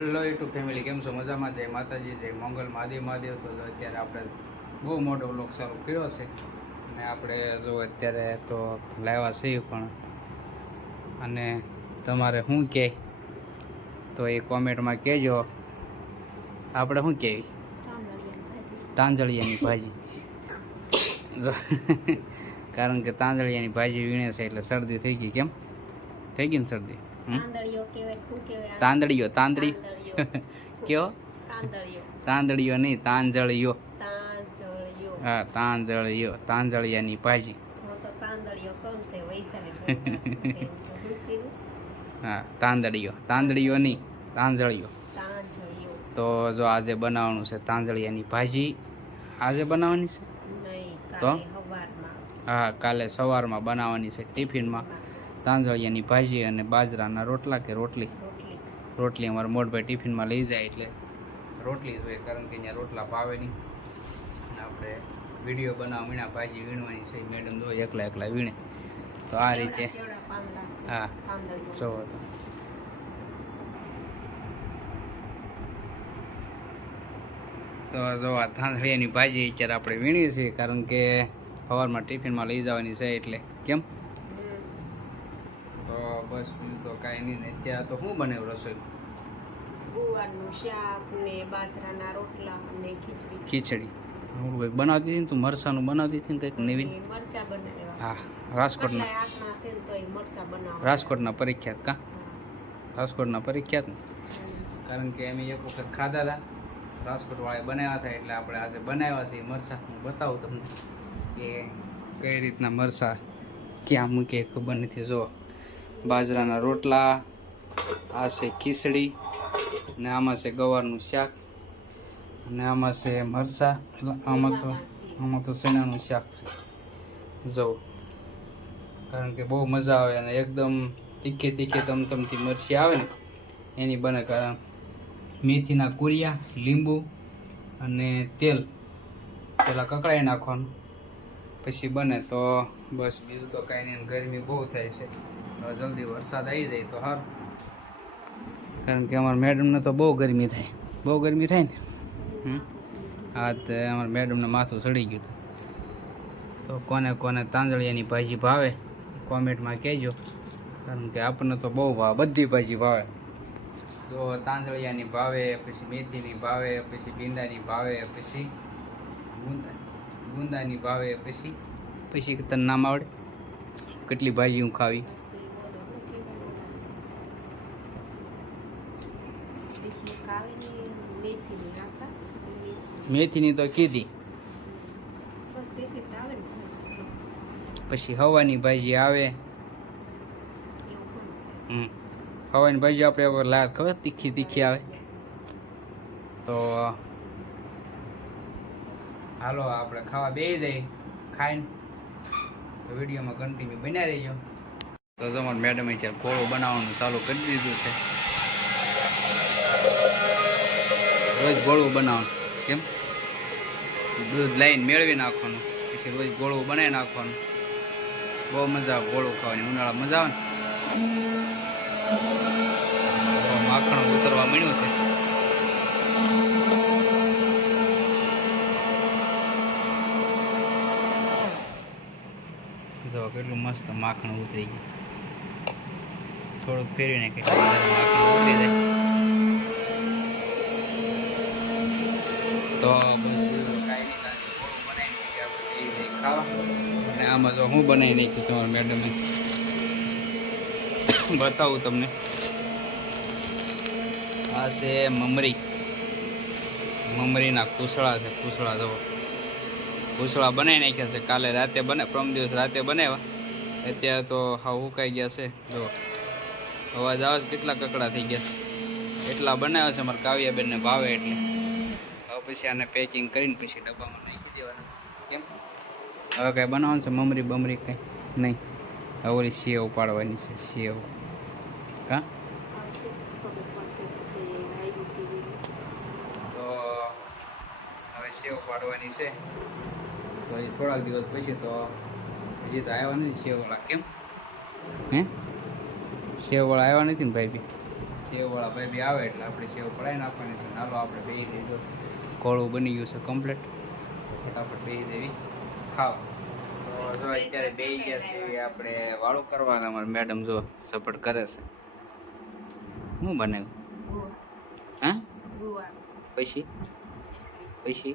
Hello YouTube family, કેમ છો? મજામાં? જય માતાજી, જય મંગલ મહાદેવ. મહાદેવ તો અત્યારે આપણે બહુ મોટો વ્લોગ ચાલુ કર્યો છે અને આપણે જો અત્યારે તો લાવ્યા છીએ પણ, અને તમારે શું કહે તો એ કોમેન્ટમાં કહેજો. આપણે શું કહેવી? તાંજળિયાની ભાજી. કારણ કે તાંજળિયાની ભાજી વીણે છે એટલે શરદી થઈ ગઈ. કેમ થઈ ગઈ ને શરદી? તાંદળીઓ તાંદળી કયો? તાંદળીઓ નહીં, તાંજળીઓ. હા, તાંજળીઓ, તાંજળિયાની ભાજી. હા, તાંદળીઓ, તાંદળીઓ નહીં, તાંજળીઓ. તો જો આજે બનાવવાનું છે તાંજળિયાની ભાજી. આજે બનાવવાની છે તો હા, કાલે સવારમાં બનાવવાની છે ટિફિનમાં તાંજળિયાની ભાજી અને બાજરાના રોટલા કે રોટલી. રોટલી અમારા મોટભાઈ ટિફિનમાં લઈ જાય એટલે રોટલી જોઈએ, કારણ કે અહીંયા રોટલા ભાવે નહીં. આપણે વિડીયો બનાવવા વીણા ભાજી વીણવાની છે. મેડમ જો એકલા એકલા વીણે. તો આ રીતે હા સો તો જો આ તાંજળિયાની ભાજી અત્યારે આપણે વીણીએ છીએ, કારણ કે સવારમાં ટિફિનમાં લઈ જવાની છે એટલે. કેમ? તો બસ બીજું તો કાંઈ નહીં ને. અત્યારે તો શું બનાવ્યું રસોઈમાં? ગુવારનું શાક ને બાજરાના રોટલા અને ખીચડી. ખીચડી બનાવતી હતી ને તું? મરસાનું બનાવતી હતી ને કંઈક નવીન? મરચા બનાવ્યા. હા, રાજકોટના. રાજકોટના પરીખ્યાત કા? રાજકોટના પરીખ્યાત ને, કારણ કે અમે એક વખત ખાધા હતા, રાજકોટ વાળા બનાવ્યા હતા એટલે આપણે આજે બનાવ્યા છે મરસા. હું બતાવું તમને કે કઈ રીતના મરસા ક્યાં મૂકે ખબર નથી. જો બાજરાના રોટલા, આ છે ખીચડી, ને આમાં છે ગવારનું શાક, અને આમાં છે મરસા. આમાં તો શેણાનું શાક છે. જો કારણ કે બહુ મજા આવે અને એકદમ તીખે તીખે તમતમતી મરચી આવે ને એની બને. કારણ મેથીના કુરિયા, લીંબુ અને તેલ પેલા કકડાઈ નાખવાનું પછી બને. તો બસ બીજું તો કાંઈ નહીં. ગરમી બહુ થાય છે, જલ્દી વરસાદ આવી જાય તો સારું, કારણ કે અમારા મેડમને તો બહુ ગરમી થાય. બહુ ગરમી થાય ને. હા, તો અમારા મેડમને માથું ચડી ગયું હતું. તો કોને કોને તાંજળિયાની ભાજી ભાવે કોમેન્ટમાં કહેજો, કારણ કે આપણને તો બહુ ભાવે, બધી ભાજી ભાવે. તો તાંજળિયાની ભાવે, પછી મેથીની ભાવે, પછી ભીંડાની ભાવે, પછી ગુંદાની ભાવે, પછી તને નામ આવડે કેટલી ભાજી હું ખાવી. મેથીની તો કીધી. પછી હવાની ભાજી આવે. હવાની ભાજી આપણે લાલ ખબર તીખી તીખી આવે. તો હાલો આપણે ખાવા બેસી જઈએ. ખાઈને તો વિડીયોમાં કન્ટિન્યુ બન્યા રહીજો. તો તમારા મેડમે ત્યાં ગોળો બનાવવાનું ચાલુ કરી દીધું છે. રોજ ગોળું બનાવવાનું. કેમ? દૂધ લાવીને મેળવી નાખવાનું, પછી રોજ ગોળું બનાવી નાખવાનું. બહુ મજા આવે ગોળું ખાવાની. ઉનાળા મજા આવે ને. માખણ ઉતરવા મળ્યું છે. જો કેટલું મસ્ત માખણ ઉતરી ગયું. થોડુંક ફેરવીને કેટલું માખણ ઉતરી જાય. તો બસ કાંઈ નહીં, ખાવા. અને આમાં જો હું બનાવી નાખ્યું છું મારા મેડમને, બતાવું તમને. આ છે મમરીના કુસળા છે. કુસળા જવો, કુસળા બનાવી નાખ્યા છે. કાલે રાતે પ્રમ દિવસ રાતે બનાવ્યા. અત્યારે તો હા ઉકાઈ ગયા છે. જો અવાજ આવે છે, કેટલા કકડા થઈ ગયા છે. એટલા બનાવ્યા છે મારા કાવ્યાબેનને ભાવે એટલે. હવે પછી આને પેકિંગ કરીને પછી ડબ્બામાં નાખી દેવાના. કેમ? હવે કાંઈ બનાવવાનું છે મમરી બમરી કંઈ નહીં. હવે ઓલી સેવ પાડવાની છે. સેવ હા, તો હવે સેવ પાડવાની છે. તો એ થોડાક દિવસ પછી તો હજી તો આવ્યા નથી સેવવાળા. કેમ? હે, સેવવાળા આવ્યા નથી ને ભાઈ બી? સેવવાળા ભાઈ બી આવે એટલે આપણે સેવ પડાવી નાખવાની છે. નાલો આપણે બે દેજો કોળું બની ગયું છે કમ્પ્લીટ. ફટાફટ બે દેવી ખાવા. તો જો અત્યારે બે ગયા છે આપણે વાળું કરવાના. અમારે મેડમ જો સપોર્ટ કરે છે. શું બનાવ્યું? હા ગુવાર, પછી ખીચડી, પછી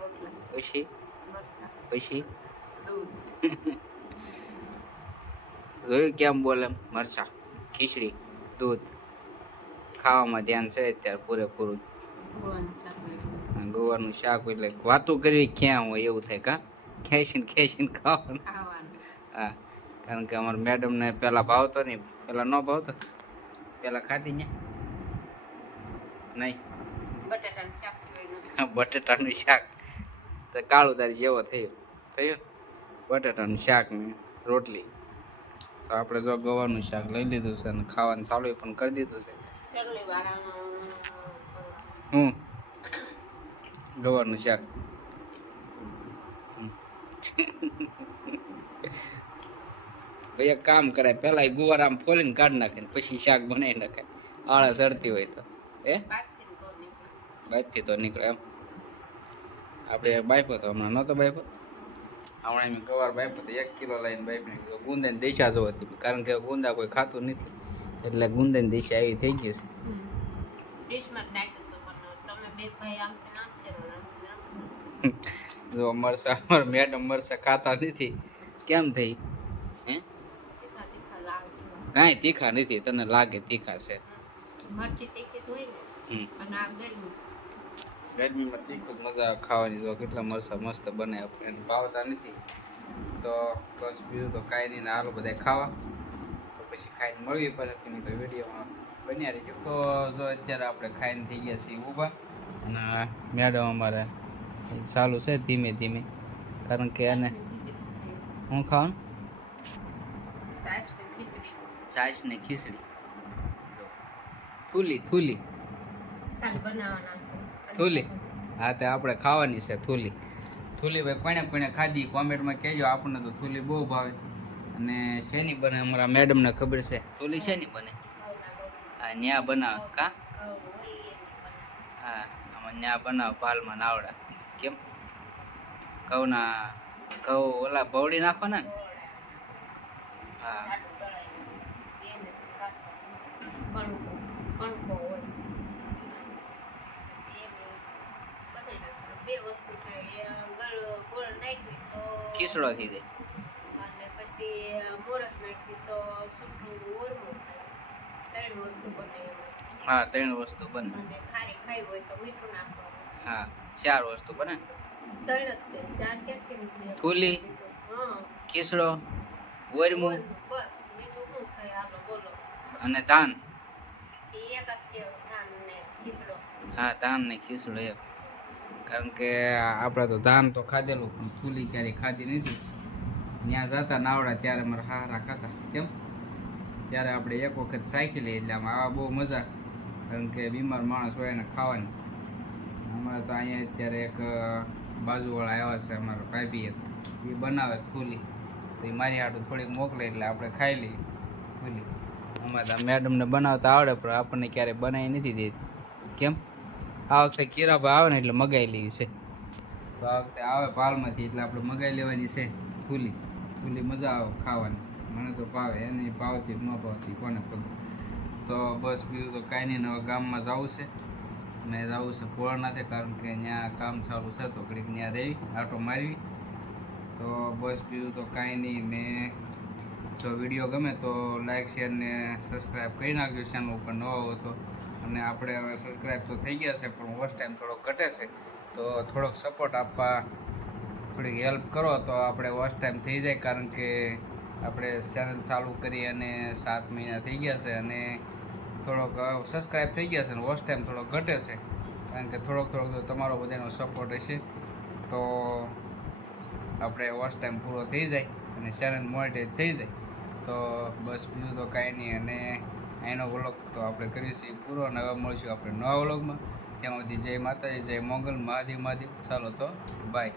રોટલા, પછી મરચાં, પછી દૂધ. જોયું કેમ બોલે? મરચા, ખીચડી, દૂધ ખાવામાં ધ્યાન છે અત્યારે પૂરેપૂરું. ગુવારનું શાક હોય ગોવાનું શાક એટલે વાતું કરવી ક્યાં હોય એવું થાય કા ખેંચીને ખાવાનું. ખાવાનું. હા, કારણ કે અમારા મેડમને પહેલાં ભાવતો નહીં. પહેલાં ન ભાવતો, પહેલાં ખાતી ને નહીં. બટાટાનું શાક સિવાયનું. બટેટાનું શાક તો કાળું તારી જેવો થયો બટેટાનું શાક ને રોટલી. તો આપણે જો ગવાનું શાક લઈ લીધું છે અને ખાવાનું ચાલુ પણ કરી દીધું છે. ચરલી વાળાનું હું ગવાનું શાક ભાઈ એક કામ કરાય, પેલા ગુવાર આમ ફોલીને કાઢી નાખે ને પછી શાક બનાવી નાખે. આળસ ચડતી હોય તો બાફીને તો નીકળે. બાફી તો નીકળે એમ. આપણે બાફ્યો તો હમણાં નહોતો બાફ્યો. હમણાં મેં ગવાર બાફ્યો તો 1 કિલો લઈને બાફી નાખ્યો. ગુંદાની દિશા જો હતી, કારણ કે ગુંદા કોઈ ખાતું નથી એટલે ગુંદાની દિશા એવી થઈ ગઈ છે. ડીશમાં જ નાખ્યું હતું પણ તમે બે ભાઈ આમથી નામ ફેરવો, આમથી નામ ફેરવો. જો મરસા અમારા મેડમ મરસા ખાતા નથી. કેમ થઈ? હે તીખા તીખા લાવ છે. કાંઈ તીખા નથી, તને લાગે તીખા છે. મરચી તીખી જ હોય ને અને આ ગરમી. ગરમીમાં તીખું જ મજા આવે ખાવાની. જો કેટલા મરસા મસ્ત બને. આપણે એને ભાવતા નથી તો બસ બીજું તો કાંઈ નહીં ને હાલો બધા ખાવા. તો પછી ખાઈને મળવી પાછા તો વિડીયોમાં બન્યા રહીજો. તો જો અત્યારે આપણે ખાઈને થઈ ગયા છીએ ઊભા અને મેડમ અમારે ચાલુ છે ધીમે ધીમે, કારણ કે એને હું ખાવાનું સાસ ને ખીચડી છાશ ને ખીચડી થૂલી થૂલી કાલે બનાવવાના છે. થૂલી હા તે આપણે ખાવાની છે થૂલી. થૂલી ભાઈ કોણે કોણે ખાધી કોમેન્ટમાં કહેજો. આપણને તો થૂલી બહુ ભાવે. અને શેની બને અમારા મેડમને ખબર છે થૂલી શેની બને. હા ન્યા બનાવે કા. હા આમાં ન્યા બનાવે પાલમાં નાવડા. કેમ ઘઉં ઓલા ભવડી નાખો ને. હા કણકો હોય બે વસ્તુ થાય. ગોળ નાખી તો ખીસડો થઈ જાય. અને પછી મોરસ નાખી તો સૂકું ઓરમું થાય. 3 વસ્તુ બને એમાં. હા 3 વસ્તુ બને. અને ખારી ખાઈ હોય તો મીઠું નાખવાનું. હા 4 વસ્તુ બને. 3 જ તે 4 ક્યાંથી નીકળે? થૂલી, હા ખીસડો, ઓરમું બસ બીજું શું થાય? હાલો બોલો. અને ધાન. એ એક જ કહેવાય ધાન ને ખીચડો. હા ધાન ને ખીસડો એક. કારણ કે આપણે તો ધાન તો ખાધેલું પણ થૂલી ક્યારેય ખાધી નથી. ત્યાં જતા નાવડા ત્યારે મારા હારા ખાતા. કેમ ત્યારે આપણે એક વખત ચાખી લઈએ એટલે આમાં આવા બહુ મજા. કારણ કે બીમાર માણસ હોય એને ખાવાની. અમારે તો અહીંયા અત્યારે એક બાજુવાળા આવ્યા છે અમારા ભાભી એક, એ બનાવે છે થૂલી. તો એ મારી હાટું થોડીક મોકલે એટલે આપણે ખાઈ લઈએ થૂલી. અમારે તો મેડમને બનાવતા આવડે પણ આપણને ક્યારેય બનાવી નથી દેતી. કેમ આ વખતે કીરાભાઈ આવે ને એટલે મગાઈ લઈએ છે. તો આ વખતે આવે પાલમાંથી એટલે આપણે મગાઈ લેવાની છે થૂલી. થૂલી મજા આવે ખાવાની. મને તો ભાવે, એને ભાવતી જ ન ભાવતી કોને ખબર. તો બસ બીજું તો કાંઈ નહીં. હવે ગામમાં જવું છે અને જવું છે પોળનાથે, કારણ કે ત્યાં કામ ચાલુ છે તો ઘડીક ત્યાં રહી આટો મારવી. તો બસ બીજું તો કાંઈ નહીં. ને જો વિડીયો ગમે તો લાઈક શેર ને સબસ્ક્રાઈબ કરી નાખજો ચેનલ ઉપર નવા હો તો. અને આપણે હવે સબસ્ક્રાઈબ તો થઈ ગયા છે પણ વોચ ટાઈમ થોડોક ઘટે છે. તો થોડોક સપોર્ટ આપવા, થોડીક હેલ્પ કરો તો આપણે વોચ ટાઈમ થઈ જાય. કારણ કે આપણે ચેનલ ચાલુ કરી અને 7 મહિના થઈ ગયા છે અને થોડોક સબસ્ક્રાઈબ થઈ ગયા છે અને વોચ ટાઈમ થોડોક ઘટે છે. કારણ કે થોડોક તો તમારો બધાનો સપોર્ટ હશે તો આપણે વોચ ટાઈમ પૂરો થઈ જાય અને ચેનલ મોનેટાઈઝ થઈ જાય. તો બસ બીજું તો કાંઈ નહીં. અને એનો વ્લોગ તો આપણે કરીએ છીએ પૂરો અને હવે મળીશું આપણે નવા વ્લોગમાં. ત્યાં સુધી જય માતાજી, જય મોગલ, મહાદેવ મહાદેવ. ચાલો તો બાય.